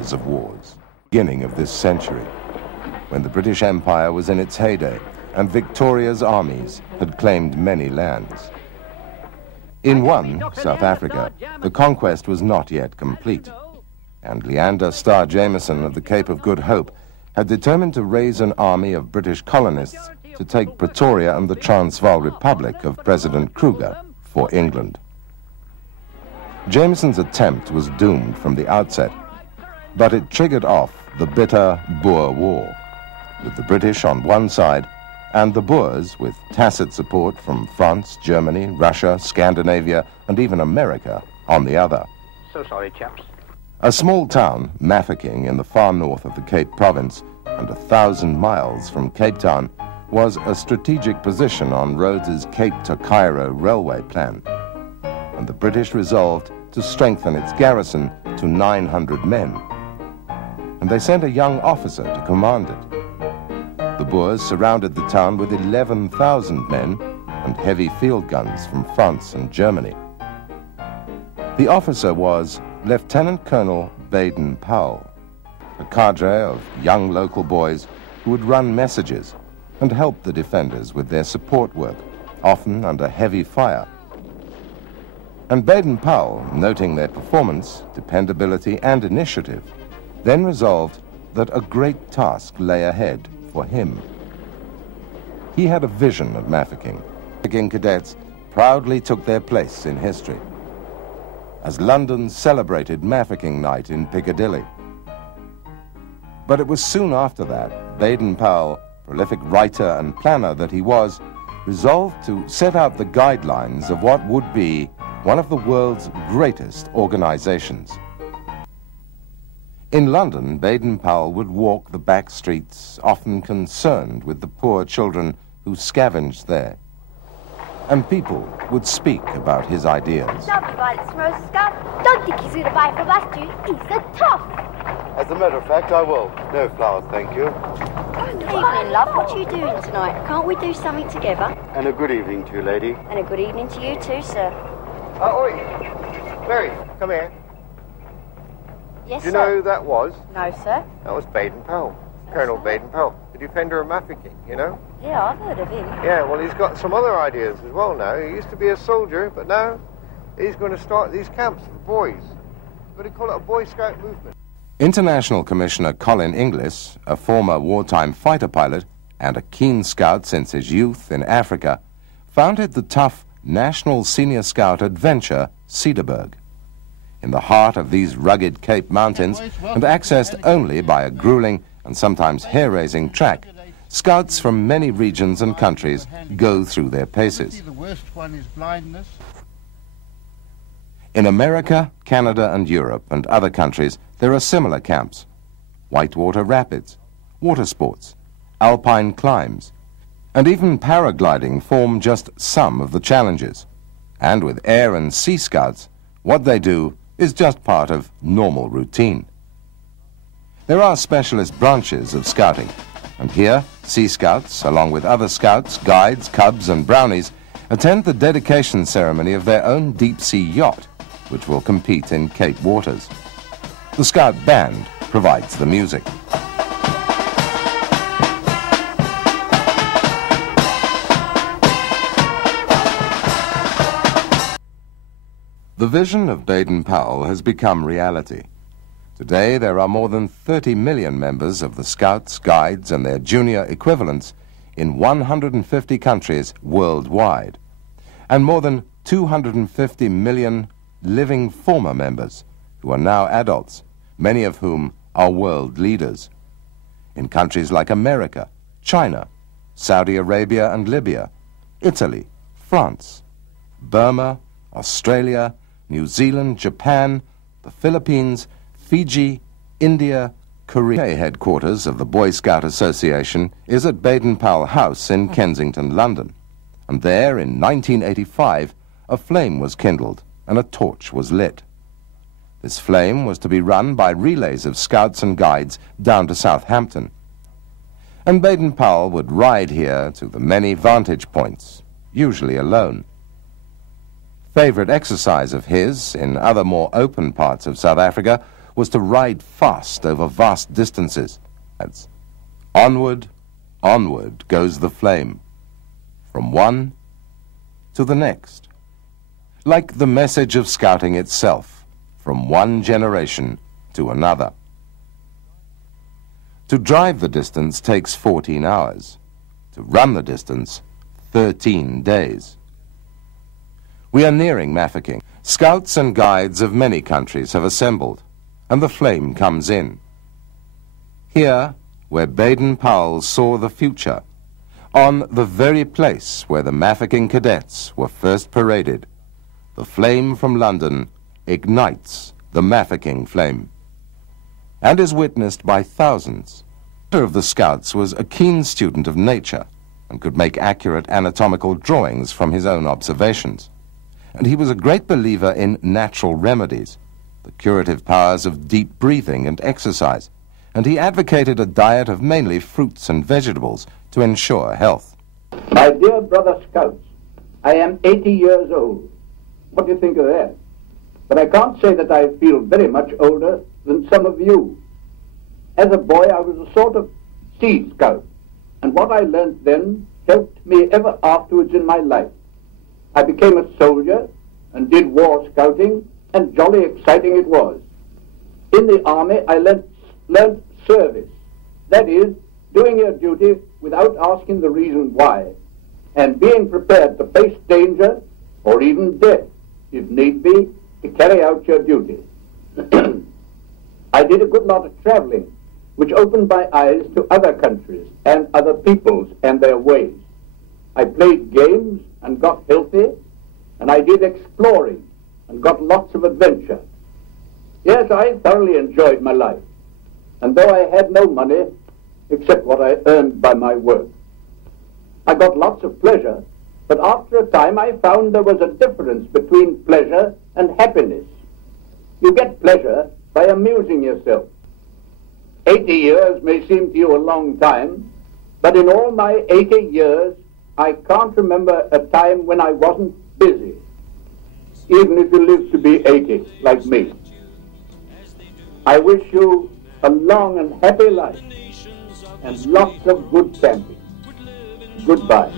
wars of wars. Beginning of this century, when the British Empire was in its heyday and Victoria's armies had claimed many lands. In one, South Africa, the conquest was not yet complete, and Leander Starr Jameson of the Cape of Good Hope had determined to raise an army of British colonists to take Pretoria and the Transvaal Republic of President Kruger for England. Jameson's attempt was doomed from the outset, but it triggered off the bitter Boer War, with the British on one side and the Boers, with tacit support from France, Germany, Russia, Scandinavia, and even America, on the other. So sorry, chaps. A small town, Mafeking, in the far north of the Cape Province, and 1,000 miles from Cape Town, was a strategic position on Rhodes's Cape to Cairo railway plan, and the British resolved to strengthen its garrison to 900 men, and they sent a young officer to command it. The Boers surrounded the town with 11,000 men and heavy field guns from France and Germany. The officer was Lieutenant Colonel Baden Powel, a cadre of young local boys who would run messages and help the defenders with their support work, often under heavy fire. And Baden Powell, noting their performance, dependability, and initiative, then resolved that a great task lay ahead for him. He had a vision of Mafeking. Mafeking cadets proudly took their place in history, as London celebrated Mafeking Night in Piccadilly. But it was soon after that, Baden Powell, prolific writer and planner that he was, resolved to set out the guidelines of what would be one of the world's greatest organizations. In London, Baden Powell would walk the back streets, often concerned with the poor children who scavenged there. And people would speak about his ideas. Lovely violets from Rose's scarf. Don't think he's going to buy from us, do you? He's a tough. As a matter of fact, I will. No flowers, thank you. Evening, love. What are you doing tonight? Can't we do something together? And a good evening to you, lady. And a good evening to you too, sir. Oi! Mary, come here. Yes, Do you sir. know who that was? No, sir. That was Baden Powell. Colonel Baden Powell, the defender of Mafeking, you know? Yeah, I've heard of him. Yeah, well, he's got some other ideas as well now. He used to be a soldier, but now he's going to start these camps for boys. What do you call it, a Boy Scout movement? International Commissioner Colin Inglis, a former wartime fighter pilot and a keen scout since his youth in Africa, founded the tough National Senior Scout Adventure Cedarburg, in the heart of these rugged Cape Mountains and accessed only by a grueling and sometimes hair-raising track. Scouts from many regions and countries go through their paces. The worst one is blindness. In America, Canada and Europe and other countries, there are similar camps. Whitewater rapids, water sports, alpine climbs, and even paragliding form just some of the challenges. And with air and sea scouts, what they do is just part of normal routine. There are specialist branches of scouting, and here, Sea Scouts, along with other scouts, guides, cubs and brownies, attend the dedication ceremony of their own deep-sea yacht, which will compete in Cape waters. The Scout Band provides the music. The vision of Baden Powell has become reality. Today, there are more than 30 million members of the Scouts, Guides, and their junior equivalents in 150 countries worldwide, and more than 250 million living former members who are now adults, many of whom are world leaders. In countries like America, China, Saudi Arabia and Libya, Italy, France, Burma, Australia, New Zealand, Japan, the Philippines, Fiji, India, Korea. Headquarters of the Boy Scout Association is at Baden Powell House in Kensington, London. And there, in 1985, a flame was kindled and a torch was lit. This flame was to be run by relays of scouts and guides down to Southampton. And Baden Powell would ride here to the many vantage points, usually alone. Favorite exercise of his, in other more open parts of South Africa, was to ride fast over vast distances. Onward, onward goes the flame, from one to the next, like the message of scouting itself, from one generation to another. To drive the distance takes 14 hours. To run the distance, 13 days. We are nearing Mafeking. Scouts and guides of many countries have assembled, and the flame comes in. Here, where Baden Powell saw the future, on the very place where the Mafeking cadets were first paraded, the flame from London ignites the Mafeking flame, and is witnessed by thousands. The leader of the scouts was a keen student of nature and could make accurate anatomical drawings from his own observations. And he was a great believer in natural remedies, the curative powers of deep breathing and exercise, and he advocated a diet of mainly fruits and vegetables to ensure health. My dear brother scouts, I am 80 years old. What do you think of that? But I can't say that I feel very much older than some of you. As a boy, I was a sort of seed scout, and what I learnt then helped me ever afterwards in my life. I became a soldier and did war scouting, and jolly exciting it was. In the army, I learnt service. That is, doing your duty without asking the reason why, and being prepared to face danger or even death, if need be, to carry out your duty. I did a good lot of traveling, which opened my eyes to other countries and other peoples and their ways. I played games and got healthy, and I did exploring and got lots of adventure. Yes, I thoroughly enjoyed my life, and though I had no money except what I earned by my work, I got lots of pleasure, but after a time I found there was a difference between pleasure and happiness. You get pleasure by amusing yourself. 80 years may seem to you a long time, but in all my 80 years, I can't remember a time when I wasn't busy, even if you live to be 80, like me. I wish you a long and happy life, and lots of good camping. Goodbye.